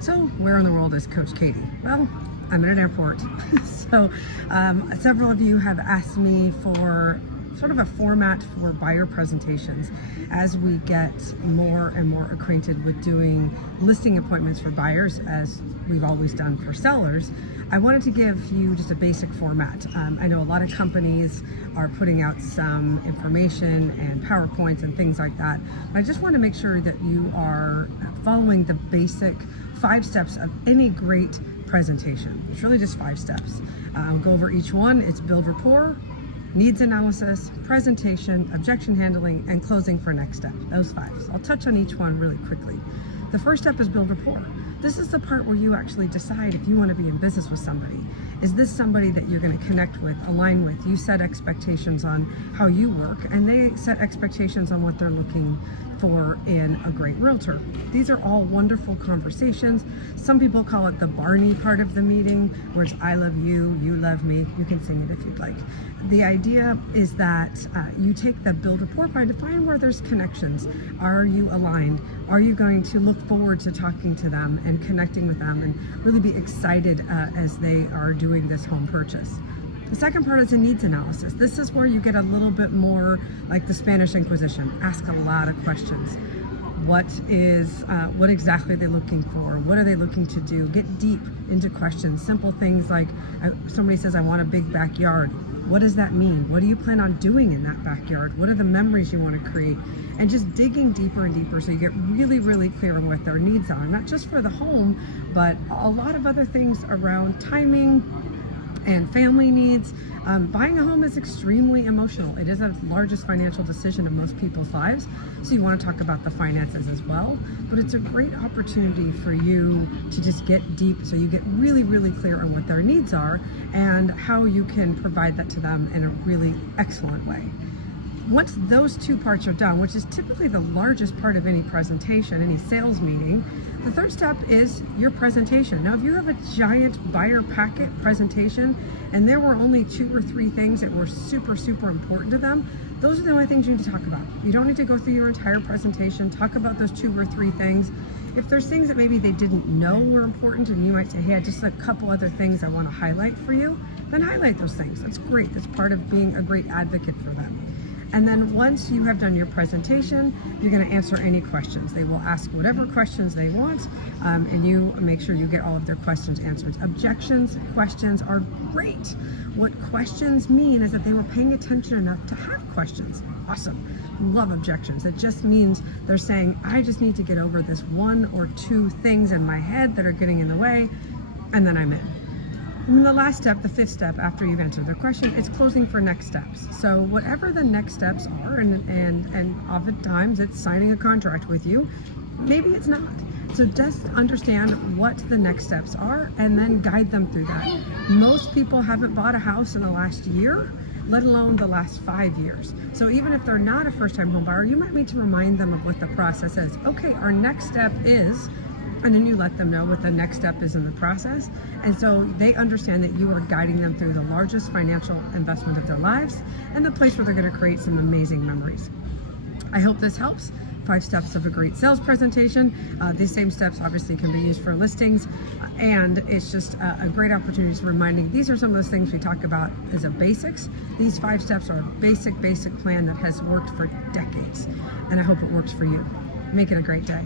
So where in the world is Coach Katie? Well, I'm at an airport. So several of you have asked me for sort of a format for buyer presentations as we get more and more acquainted with doing listing appointments for buyers, as we've always done for sellers. I wanted to give you just a basic format. I know a lot of companies are putting out some information and PowerPoints and things like that. But I just want to make sure that you are following the basic 5 steps of any great presentation. It's really just 5 steps. Go over each one. It's build rapport, needs analysis, presentation, objection handling, and closing for next step. Those 5. So I'll touch on each one really quickly. The first step is build rapport. This is the part where you actually decide if you want to be in business with somebody. Is this somebody that you're going to connect with, align with? You set expectations on how you work, and they set expectations on what they're looking for in a great realtor. These are all wonderful conversations. Some people call it the Barney part of the meeting, where it's I love you, you love me. You can sing it if you'd like. The idea is that you take the build rapport part to find where there's connections. Are you aligned? Are you going to look forward to talking to them and connecting with them and really be excited as they are doing this home purchase? The second part is a needs analysis. This is where you get a little bit more like the Spanish Inquisition. Ask a lot of questions. What exactly are they looking for? What are they looking to do? Get deep into questions. Simple things like somebody says, I want a big backyard. What does that mean? What do you plan on doing in that backyard? What are the memories you want to create? And just digging deeper and deeper so you get really, really clear on what their needs are, not just for the home, but a lot of other things around timing and family needs. Buying a home is extremely emotional. It is the largest financial decision of most people's lives. So you want to talk about the finances as well, but it's a great opportunity for you to just get deep so you get really, really clear on what their needs are and how you can provide that to them in a really excellent way. Once those 2 parts are done, which is typically the largest part of any presentation, any sales meeting, the third step is your presentation. Now, if you have a giant buyer packet presentation and there were only 2 or 3 things that were super, super important to them, those are the only things you need to talk about. You don't need to go through your entire presentation, talk about those 2 or 3 things. If there's things that maybe they didn't know were important and you might say, hey, just a couple other things I want to highlight for you, then highlight those things. That's great. That's part of being a great advocate for them. And then once you have done your presentation, you're going to answer any questions. They will ask whatever questions they want, and you make sure you get all of their questions answered. Objections, questions are great. What questions mean is that they were paying attention enough to have questions. Awesome. Love objections. It just means they're saying, I just need to get over this 1 or 2 things in my head that are getting in the way, and then I'm in. And then the last step, the 5th step after you've answered their question, is closing for next steps. So whatever the next steps are, and oftentimes it's signing a contract with you, maybe it's not. So just understand what the next steps are and then guide them through that. Most people haven't bought a house in the last year, let alone the last 5 years. So even if they're not a first-time home buyer, you might need to remind them of what the process is. Okay, our next step is, and then you let them know what the next step is in the process. And so they understand that you are guiding them through the largest financial investment of their lives and the place where they're going to create some amazing memories. I hope this helps. 5 steps of a great sales presentation. These same steps obviously can be used for listings, and it's just a great opportunity to reminding these are some of those things we talk about as a basics. These 5 steps are a basic plan that has worked for decades, and I hope it works for you. Make it a great day.